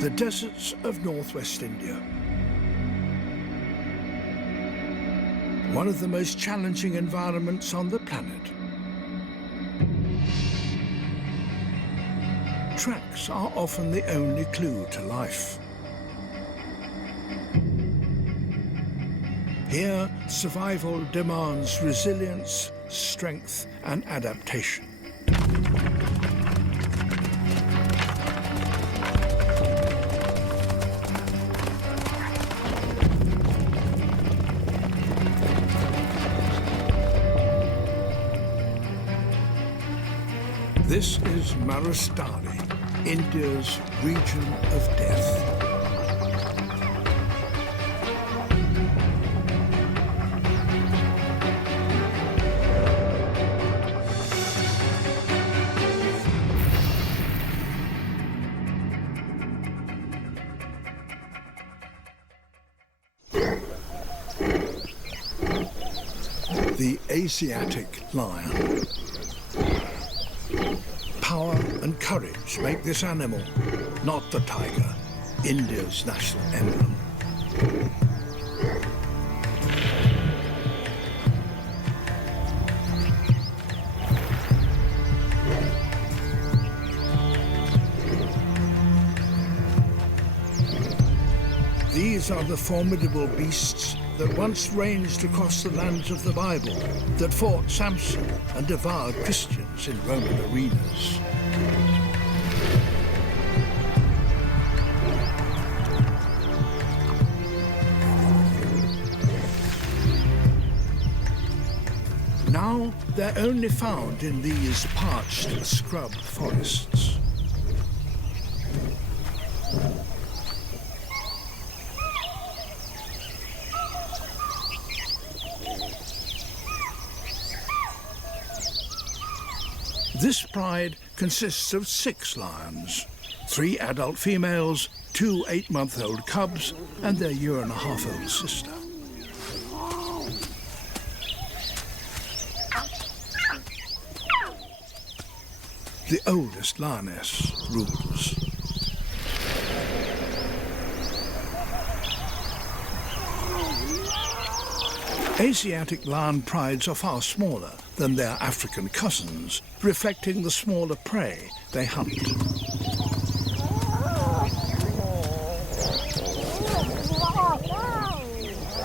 The deserts of northwest India. One of the most challenging environments on the planet. Tracks are often the only clue to life. Here, survival demands resilience, strength, and adaptation. This is Marustari, India's region of death. The Asiatic lion. Power and courage make this animal, not the tiger, India's national emblem. These are the formidable beasts that once ranged across the lands of the Bible, that fought Samson and devoured Christians in Roman arenas. Now they're only found in these parched scrub forests. This pride consists of 6 lions, 3 adult females, 2 8-month-old cubs, and their 1.5-year-old sister. The oldest lioness rules. Asiatic lion prides are far smaller than their African cousins, reflecting the smaller prey they hunt.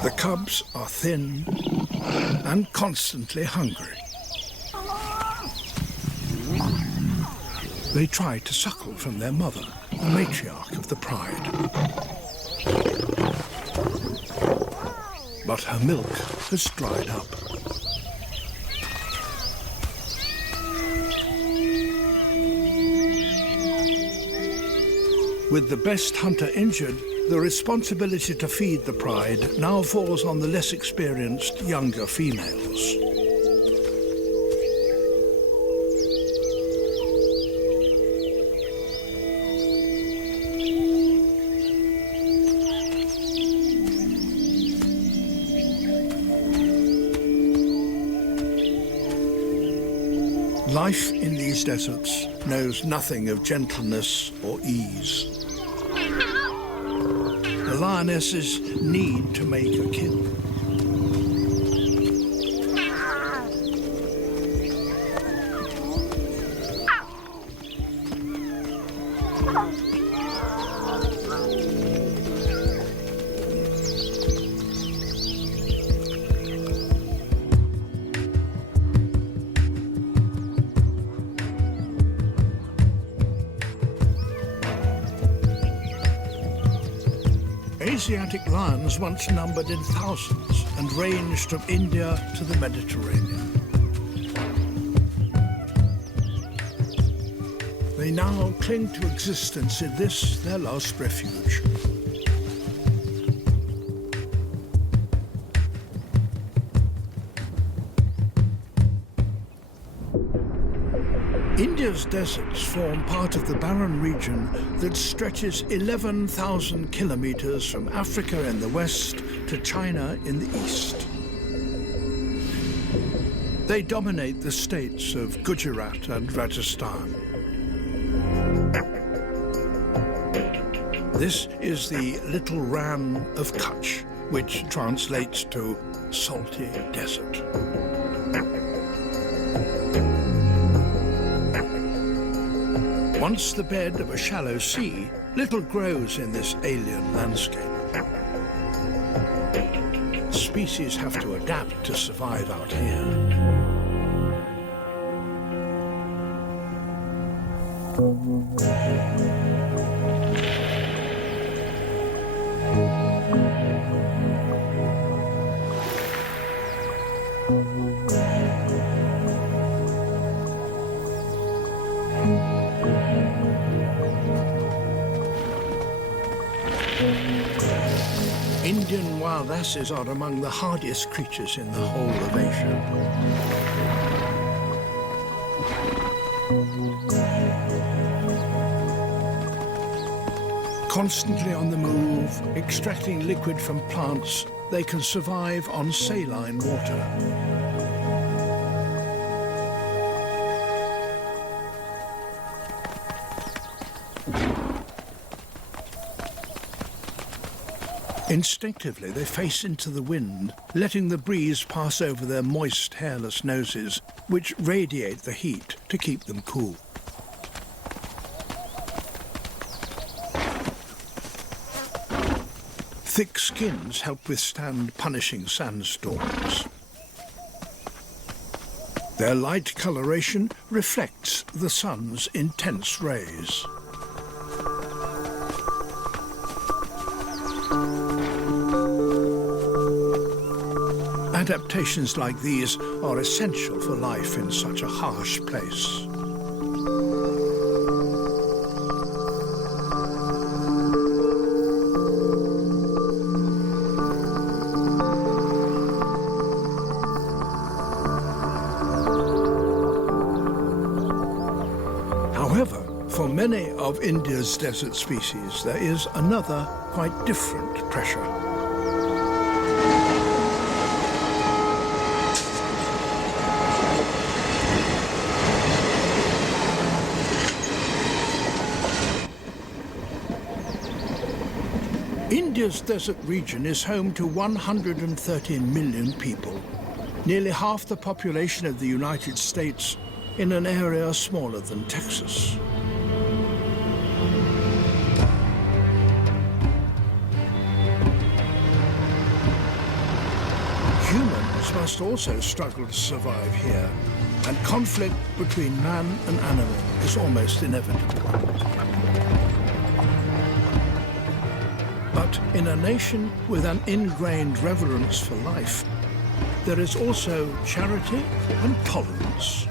The cubs are thin and constantly hungry. They try to suckle from their mother, the matriarch of the pride. But her milk has dried up. With the best hunter injured, the responsibility to feed the pride now falls on the less experienced younger females. Life in these deserts knows nothing of gentleness or ease. The lionesses need to make a kill. Asiatic lions once numbered in thousands and ranged from India to the Mediterranean. They now cling to existence in this, their last refuge. India's deserts form part of the barren region that stretches 11,000 kilometers from Africa in the west to China in the east. They dominate the states of Gujarat and Rajasthan. This is the Little Rann of Kutch, which translates to salty desert. Once the bed of a shallow sea, little grows in this alien landscape. Species have to adapt to survive out here. Indian wild asses are among the hardiest creatures in the whole of Asia. Constantly on the move, extracting liquid from plants, they can survive on saline water. Instinctively, they face into the wind, letting the breeze pass over their moist, hairless noses, which radiate the heat to keep them cool. Thick skins help withstand punishing sandstorms. Their light coloration reflects the sun's intense rays. Adaptations like these are essential for life in such a harsh place. However, for many of India's desert species, there is another, quite different pressure. India's desert region is home to 130 million people, nearly half the population of the United States in an area smaller than Texas. Humans must also struggle to survive here, and conflict between man and animal is almost inevitable. But in a nation with an ingrained reverence for life, there is also charity and tolerance.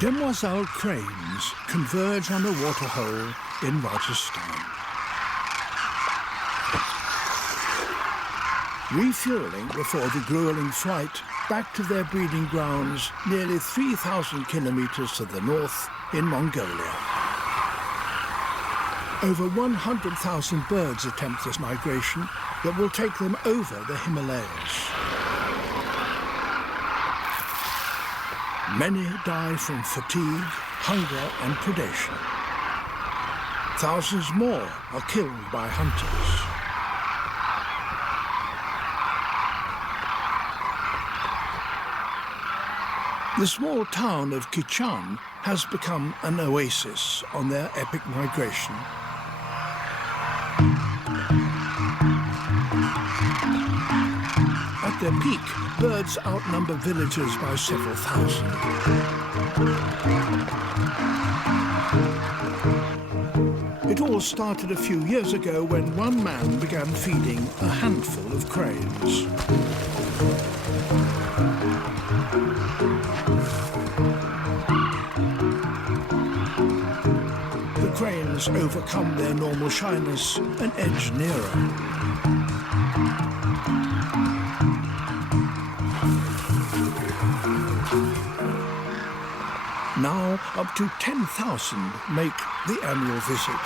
Demoiselle cranes converge on a waterhole in Rajasthan. Refueling before the grueling flight back to their breeding grounds nearly 3,000 kilometers to the north in Mongolia. Over 100,000 birds attempt this migration that will take them over the Himalayas. Many die from fatigue, hunger, and predation. Thousands more are killed by hunters. The small town of Kichan has become an oasis on their epic migration. At their peak, birds outnumber villagers by several thousand. It all started a few years ago when one man began feeding a handful of cranes. The cranes overcome their normal shyness and edge nearer. Now up to 10,000 make the annual visit.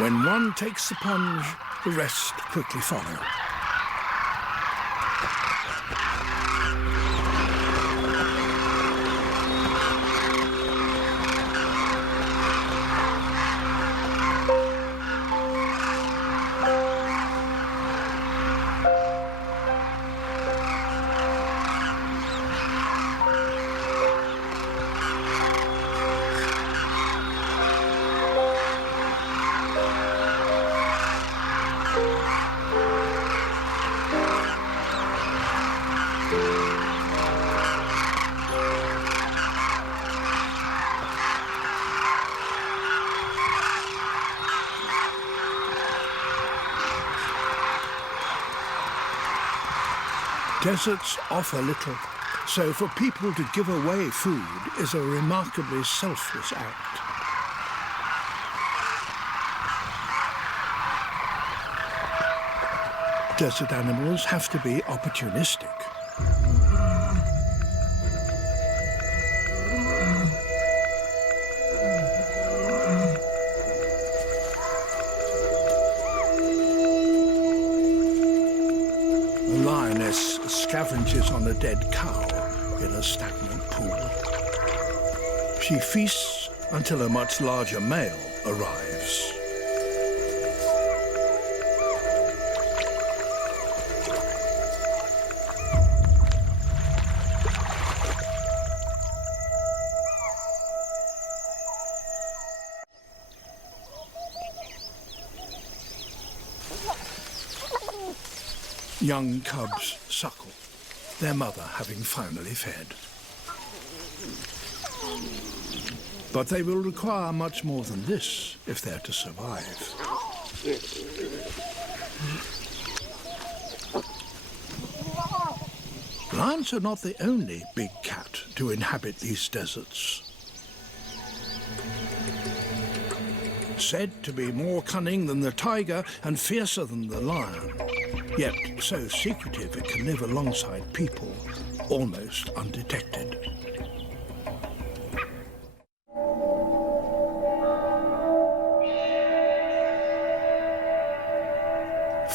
When one takes the plunge, the rest quickly follow. Deserts offer little, so for people to give away food is a remarkably selfless act. Desert animals have to be opportunistic. Scavenges on a dead cow in a stagnant pool. She feasts until a much larger male arrives. Young cubs suckle, their mother having finally fed. But they will require much more than this if they're to survive. Lions are not the only big cat to inhabit these deserts. Said to be more cunning than the tiger and fiercer than the lion, yet so secretive it can live alongside people, almost undetected.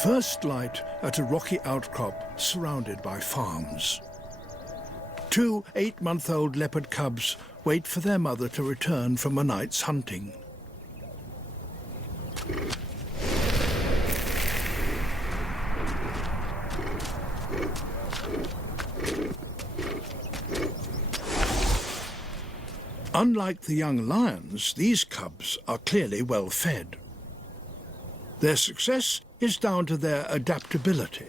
First light at a rocky outcrop surrounded by farms. 2 8-month-old leopard cubs wait for their mother to return from a night's hunting. Unlike the young lions, these cubs are clearly well fed. Their success is down to their adaptability.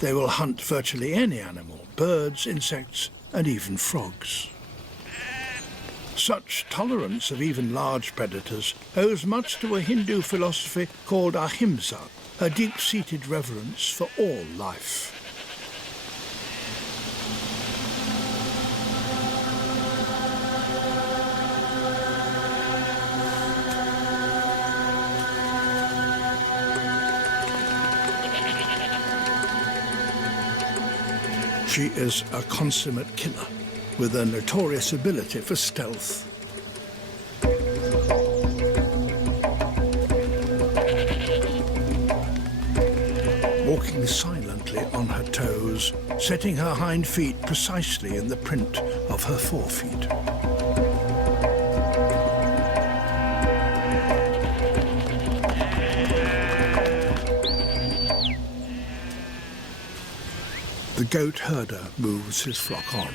They will hunt virtually any animal, birds, insects, and even frogs. Such tolerance of even large predators owes much to a Hindu philosophy called ahimsa, a deep-seated reverence for all life. She is a consummate killer, with a notorious ability for stealth. Walking silently on her toes, setting her hind feet precisely in the print of her forefeet. The goat herder moves his flock on.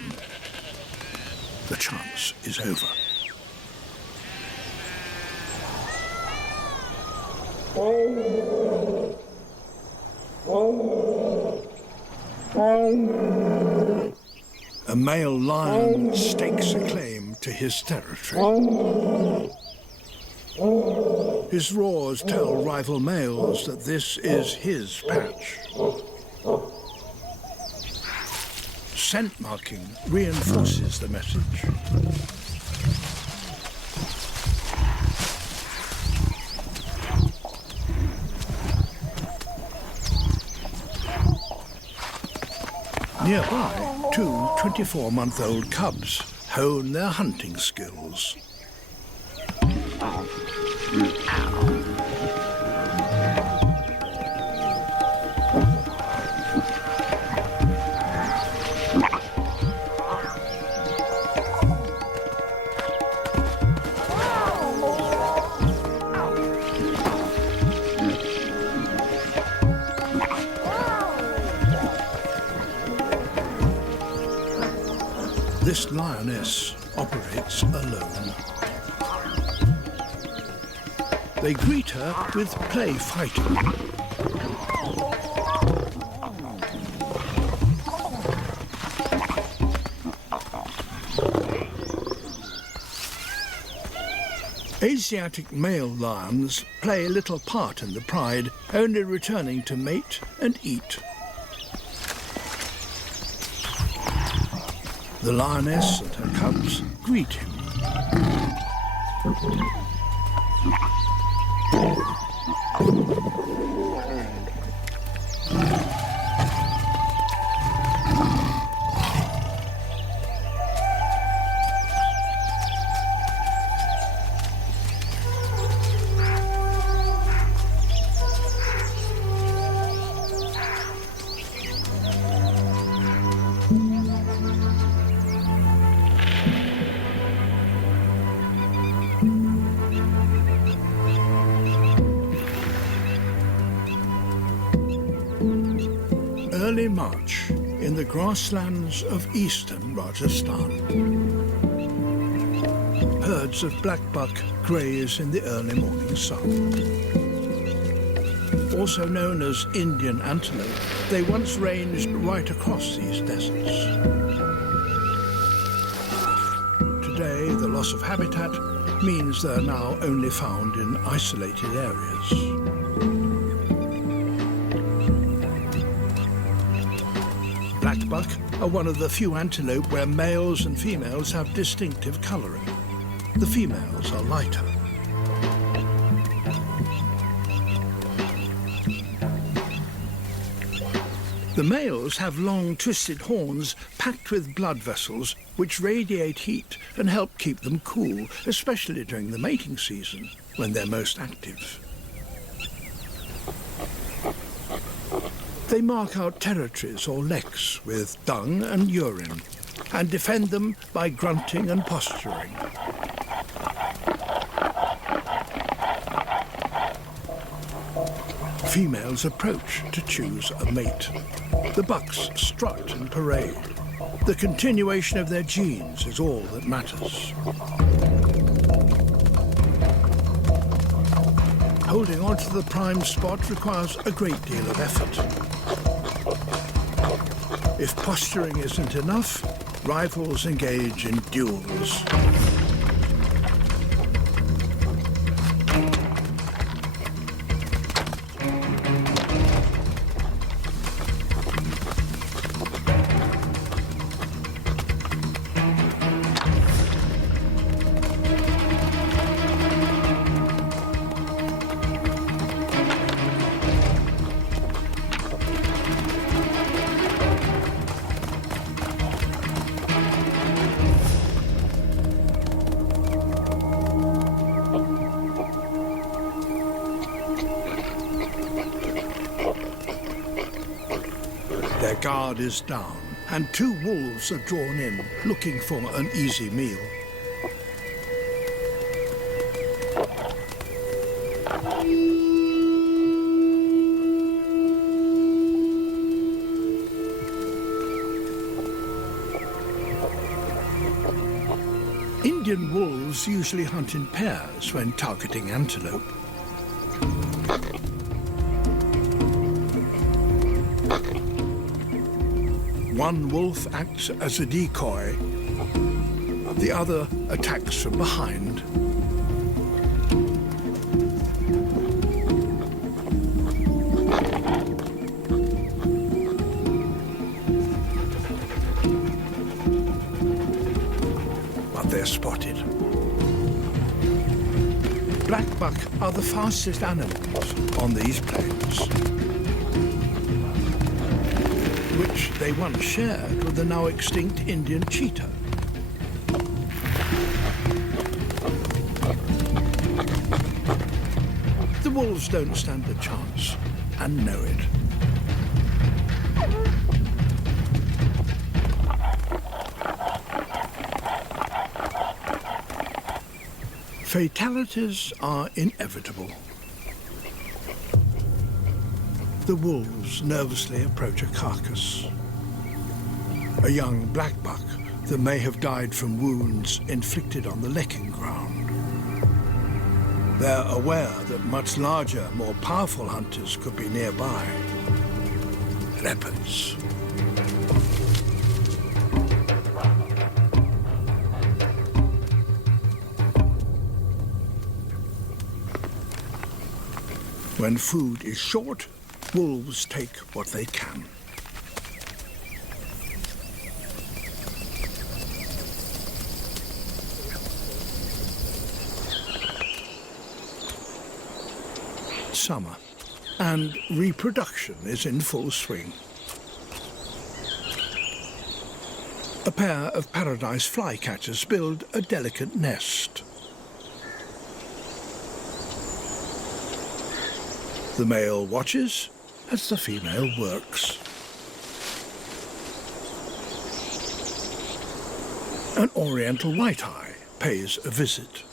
The chance is over. A male lion stakes a claim to his territory. His roars tell rival males that this is his patch. Scent marking reinforces the message. Nearby, two 24-month-old cubs hone their hunting skills. This lioness operates alone. They greet her with play fighting. Asiatic male lions play little part in the pride, only returning to mate and eat. The lioness and her cubs greet him. Early March in the grasslands of eastern Rajasthan. Herds of blackbuck graze in the early morning sun. Also known as Indian antelope, they once ranged right across these deserts. Today, the loss of habitat means they are now only found in isolated areas. Blackbuck are one of the few antelope where males and females have distinctive colouring. The females are lighter. The males have long twisted horns packed with blood vessels which radiate heat and help keep them cool, especially during the mating season when they're most active. They mark out territories or leks with dung and urine and defend them by grunting and posturing. Females approach to choose a mate. The bucks strut and parade. The continuation of their genes is all that matters. Holding on to the prime spot requires a great deal of effort. If posturing isn't enough, rivals engage in duels. Their guard is down, and two wolves are drawn in, looking for an easy meal. Indian wolves usually hunt in pairs when targeting antelope. One wolf acts as a decoy. The other attacks from behind. But they're spotted. Blackbuck are the fastest animals on these plains. which they once shared with the now extinct Indian cheetah. The wolves don't stand a chance, and know it. Fatalities are inevitable. The wolves nervously approach a carcass. A young blackbuck that may have died from wounds inflicted on the lecking ground. They're aware that much larger, more powerful hunters could be nearby. Leopards. When food is short, wolves take what they can. Summer, and reproduction is in full swing. A pair of paradise flycatchers build a delicate nest. The male watches as the female works. An oriental white-eye pays a visit.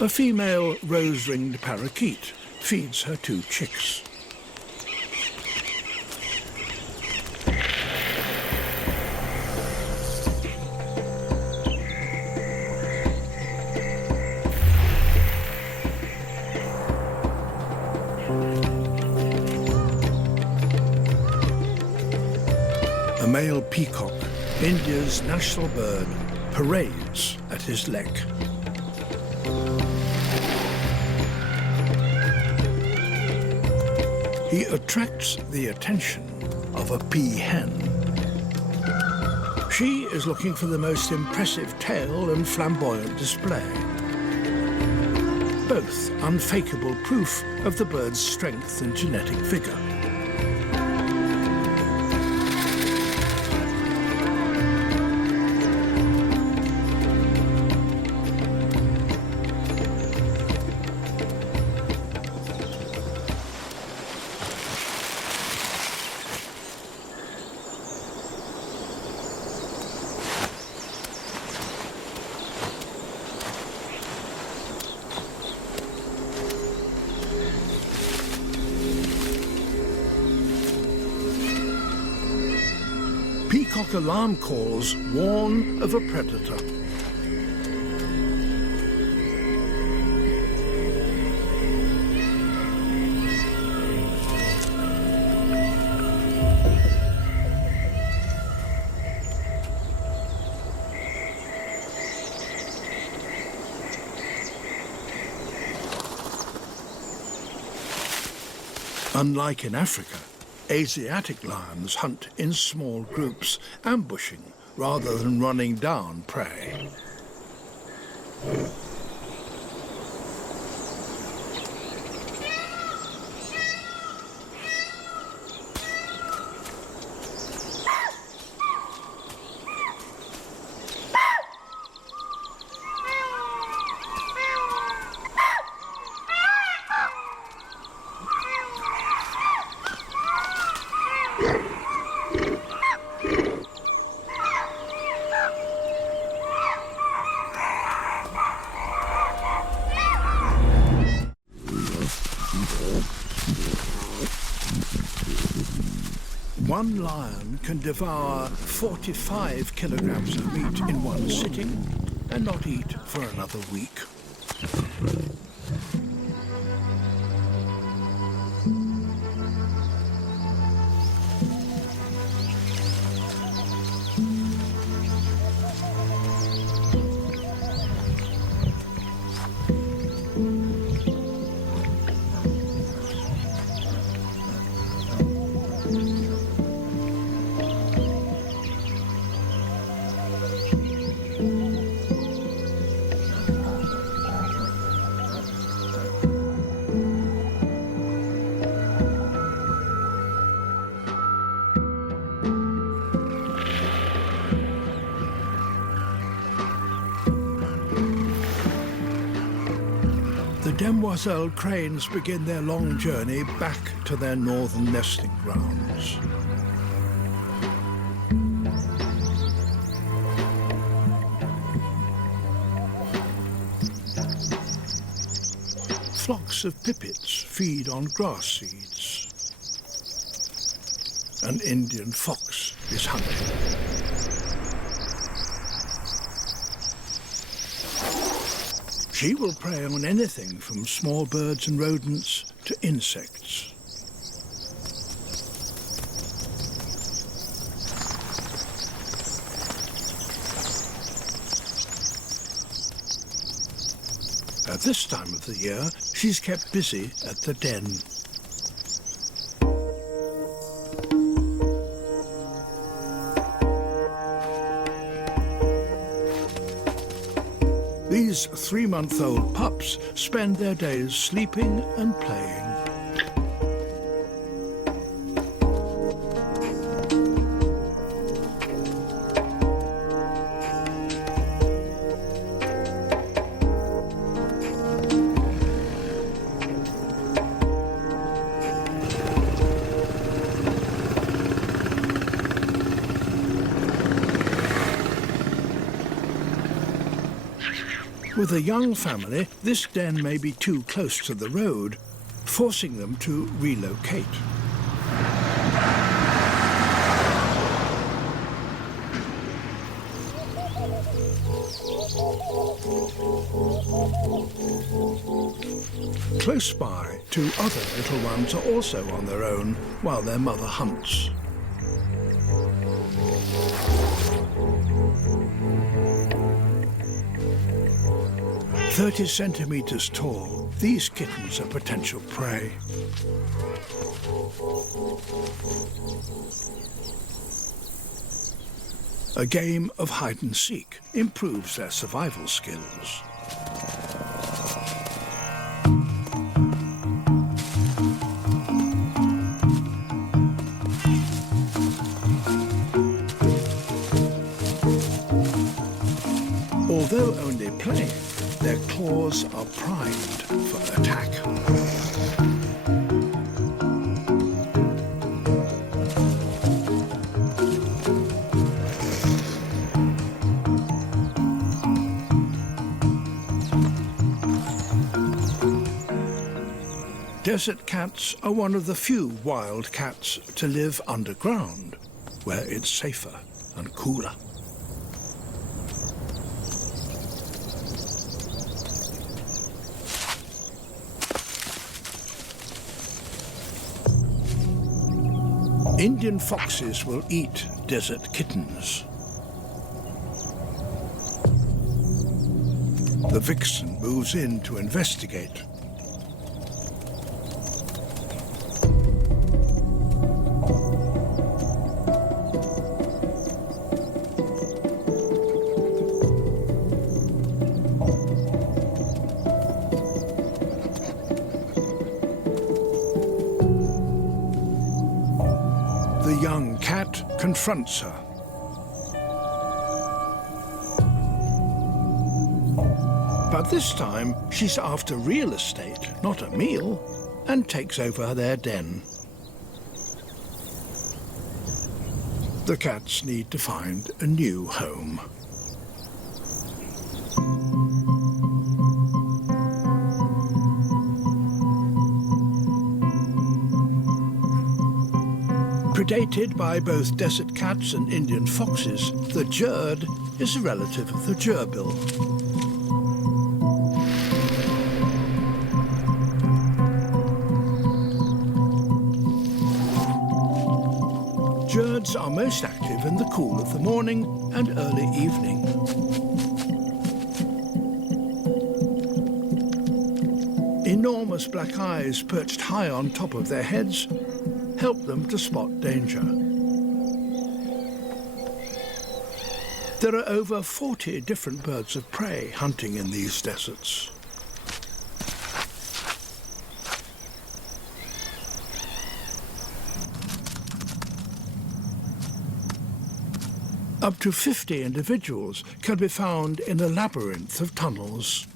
A female rose-ringed parakeet feeds her 2 chicks. A male peacock, India's national bird, parades at his neck. He attracts the attention of a peahen. She is looking for the most impressive tail and flamboyant display. Both unfakeable proof of the bird's strength and genetic vigor. Peacock alarm calls warn of a predator. Unlike in Africa, Asiatic lions hunt in small groups, ambushing rather than running down prey. One lion can devour 45 kilograms of meat in one sitting and not eat for another week. the demoiselle cranes begin their long journey back to their northern nesting grounds. Flocks of pipits feed on grass seeds. An Indian fox is hunting. She will prey on anything from small birds and rodents to insects. At this time of the year, she's kept busy at the den. These 3-month-old pups spend their days sleeping and playing. With a young family, this den may be too close to the road, forcing them to relocate. Close by, 2 other little ones are also on their own while their mother hunts. "30 centimeters tall, these kittens are potential prey." A game of hide and seek improves their survival skills. Although only playing, their claws are primed for attack. Desert cats are one of the few wild cats to live underground, where it's safer and cooler. Indian foxes will eat desert kittens. The vixen moves in to investigate. The young cat confronts her. But this time, she's after real estate, not a meal, and takes over their den. The cats need to find a new home. Predated by both desert cats and Indian foxes, the Jerd is a relative of the gerbil. Jerds are most active in the cool of the morning and early evening. Enormous black eyes perched high on top of their heads help them to spot danger. There are over 40 different birds of prey hunting in these deserts. Up to 50 individuals can be found in a labyrinth of tunnels.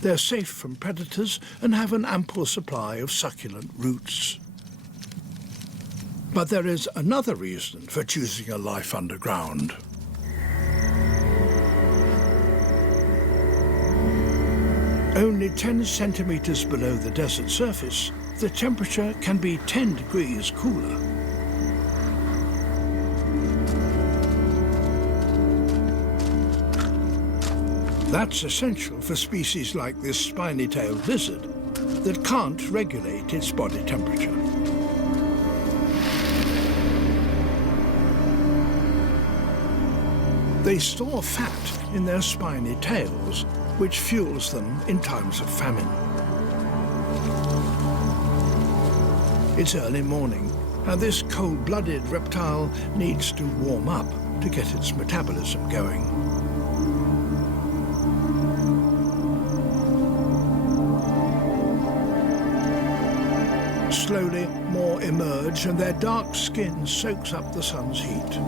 They're safe from predators and have an ample supply of succulent roots. But there is another reason for choosing a life underground. Only 10 centimeters below the desert surface, the temperature can be 10 degrees cooler. That's essential for species like this spiny-tailed lizard that can't regulate its body temperature. They store fat in their spiny tails, which fuels them in times of famine. It's early morning, and this cold-blooded reptile needs to warm up to get its metabolism going. Slowly, more emerge, and their dark skin soaks up the sun's heat.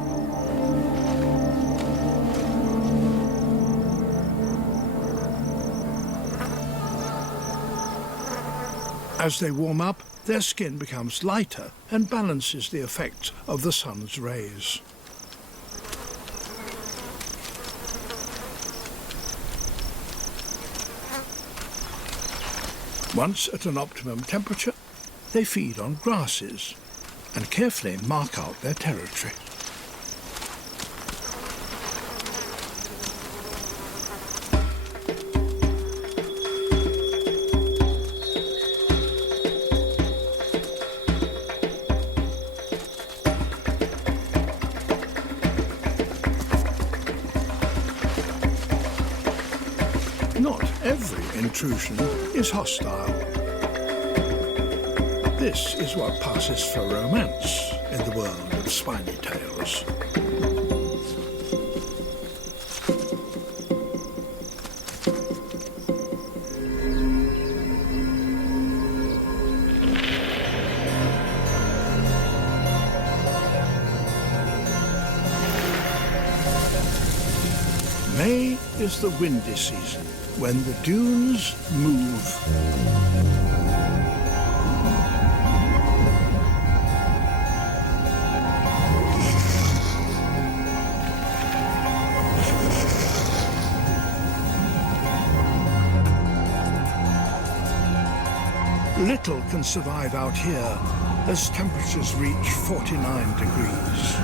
As they warm up, their skin becomes lighter and balances the effects of the sun's rays. Once at an optimum temperature, they feed on grasses and carefully mark out their territory. Not every intrusion is hostile. This is what passes for romance in the world of spiny tails. May is the windy season, when the dunes move. Little can survive out here as temperatures reach 49 degrees.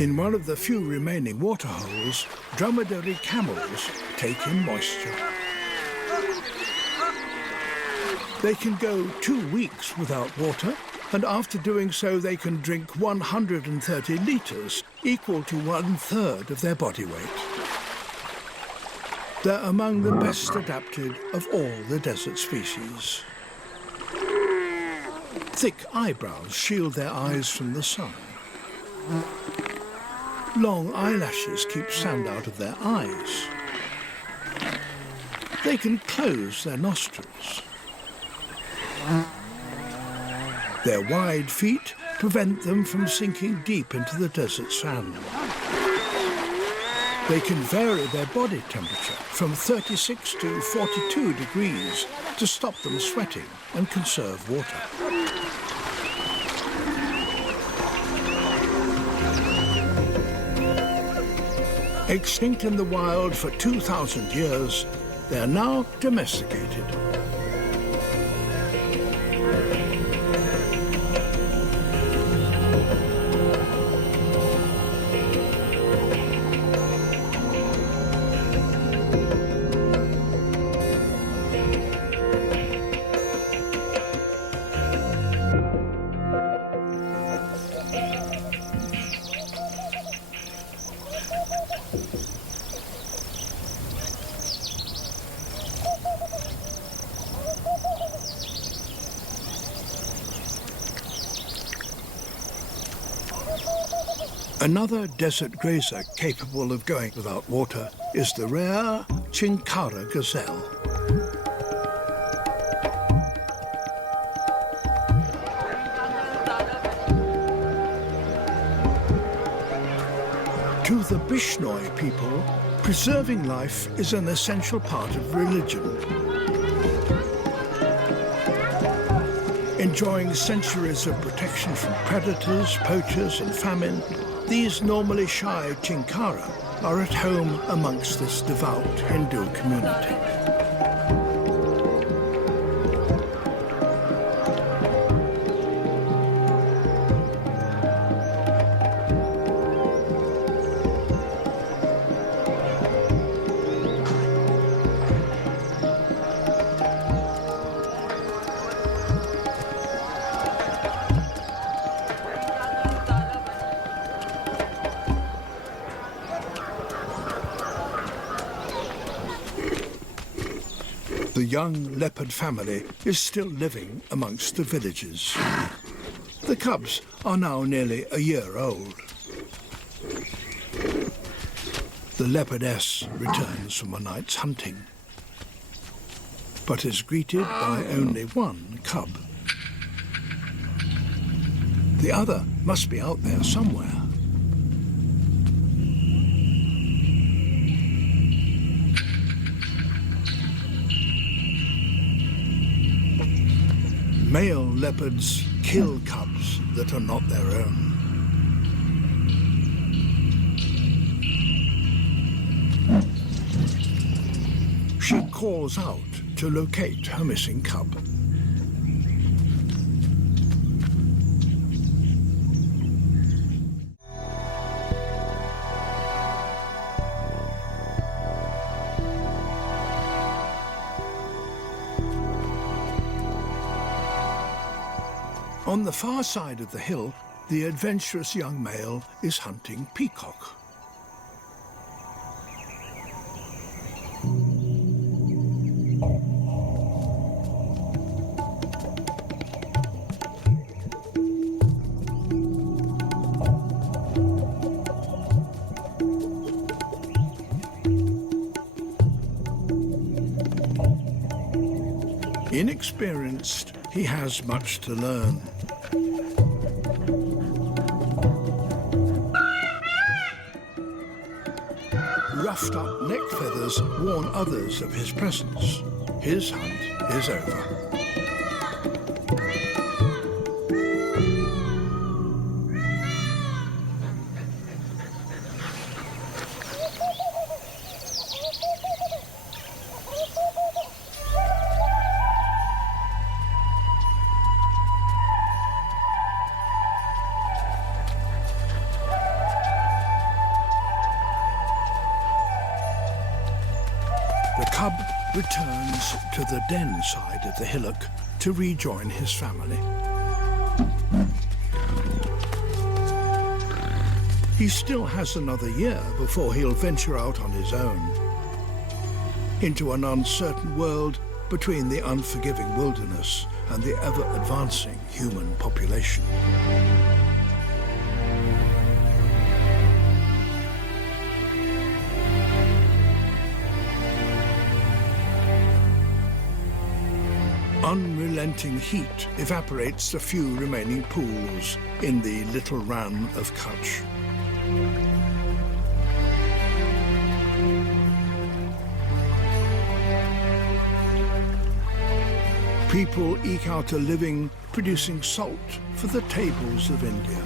In one of the few remaining waterholes, dromedary camels take in moisture. They can go 2 weeks without water, and after doing so they can drink 130 litres, equal to 1/3 of their body weight. They're among the best adapted of all the desert species. Thick eyebrows shield their eyes from the sun. Long eyelashes keep sand out of their eyes. They can close their nostrils. Their wide feet prevent them from sinking deep into the desert sand. They can vary their body temperature from 36 to 42 degrees to stop them sweating and conserve water. Extinct in the wild for 2,000 years, they are now domesticated. Another desert grazer capable of going without water is the rare Chinkara gazelle. To the Bishnoi people, preserving life is an essential part of religion. Enjoying centuries of protection from predators, poachers and famine, these normally shy Chinkara are at home amongst this devout Hindu community. The young leopard family is still living amongst the villages. The cubs are now nearly a year old. The leopardess returns from a night's hunting, but is greeted by only one cub. The other must be out there somewhere. Male leopards kill cubs that are not their own. She calls out to locate her missing cub. On the far side of the hill, the adventurous young male is hunting peacock. Inexperienced, he has much to learn. Roughed-up neck feathers warn others of his presence. His hunt is over. The cub returns to the den side of the hillock to rejoin his family. He still has another year before he'll venture out on his own into an uncertain world between the unforgiving wilderness and the ever-advancing human population. Unrelenting heat evaporates the few remaining pools in the little Rann of Kutch. People eke out a living producing salt for the tables of India.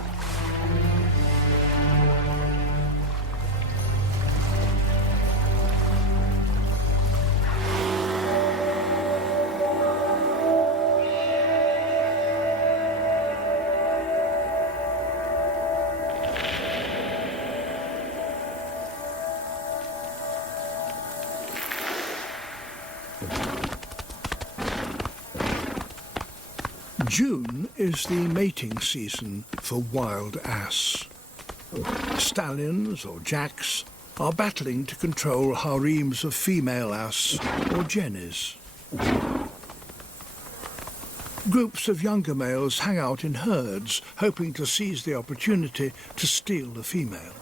June is the mating season for wild ass. Stallions or jacks are battling to control harems of female ass or jennies. Groups of younger males hang out in herds, hoping to seize the opportunity to steal the female.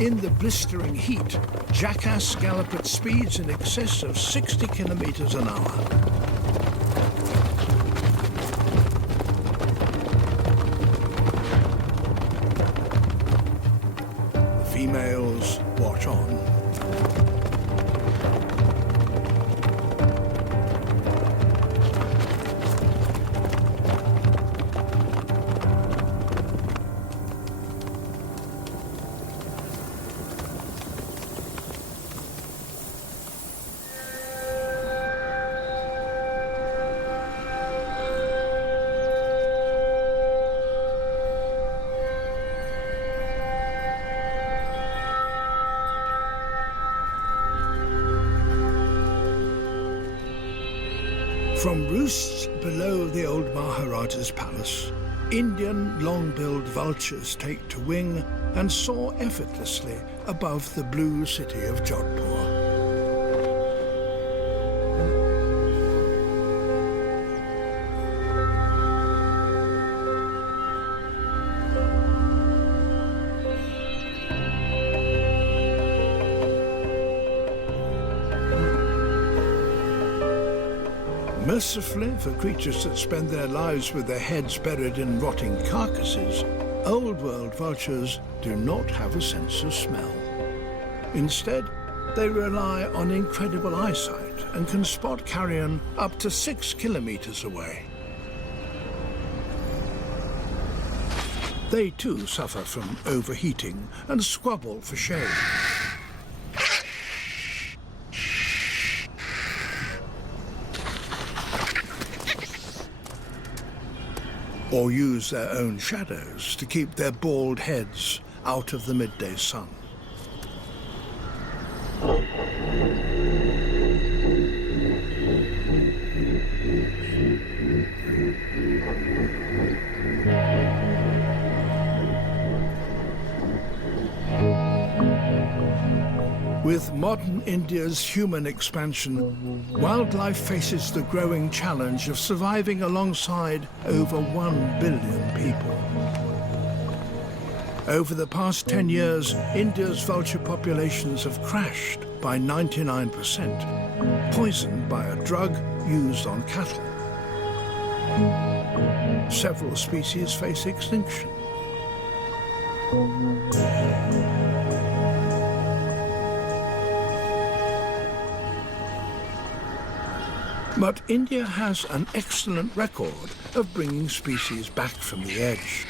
In the blistering heat, jackass gallop at speeds in excess of 60 kilometers an hour. The females watch on. From roosts below the old Maharaja's palace, Indian long-billed vultures take to wing and soar effortlessly above the blue city of Jodhpur. Mercifully for creatures that spend their lives with their heads buried in rotting carcasses, old-world vultures do not have a sense of smell. Instead, they rely on incredible eyesight and can spot carrion up to 6 kilometers away. They too suffer from overheating and squabble for shade. Or use their own shadows to keep their bald heads out of the midday sun. With modern India's human expansion, wildlife faces the growing challenge of surviving alongside over 1 billion people. Over the past 10 years, India's vulture populations have crashed by 99%, poisoned by a drug used on cattle. Several species face extinction. But India has an excellent record of bringing species back from the edge.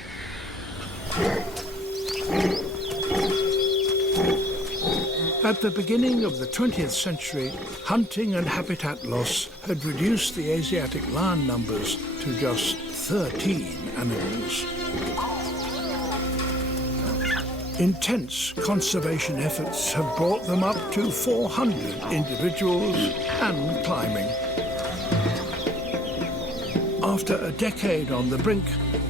At the beginning of the 20th century, hunting and habitat loss had reduced the Asiatic lion numbers to just 13 animals. Intense conservation efforts have brought them up to 400 individuals and climbing. After a decade on the brink,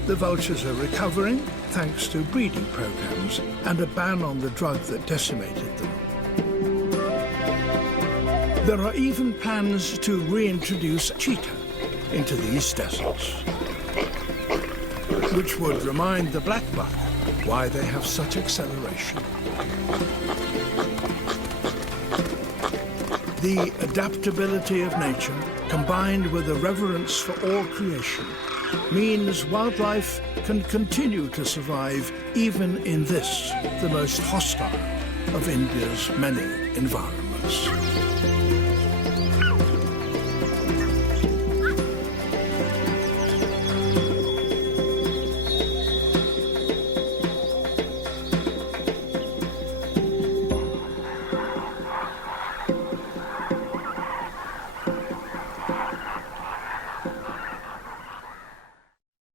the vultures are recovering thanks to breeding programs and a ban on the drug that decimated them. There are even plans to reintroduce cheetah into these deserts, which would remind the black buck why they have such acceleration. The adaptability of nature, combined with a reverence for all creation, means wildlife can continue to survive even in this, the most hostile of India's many environments.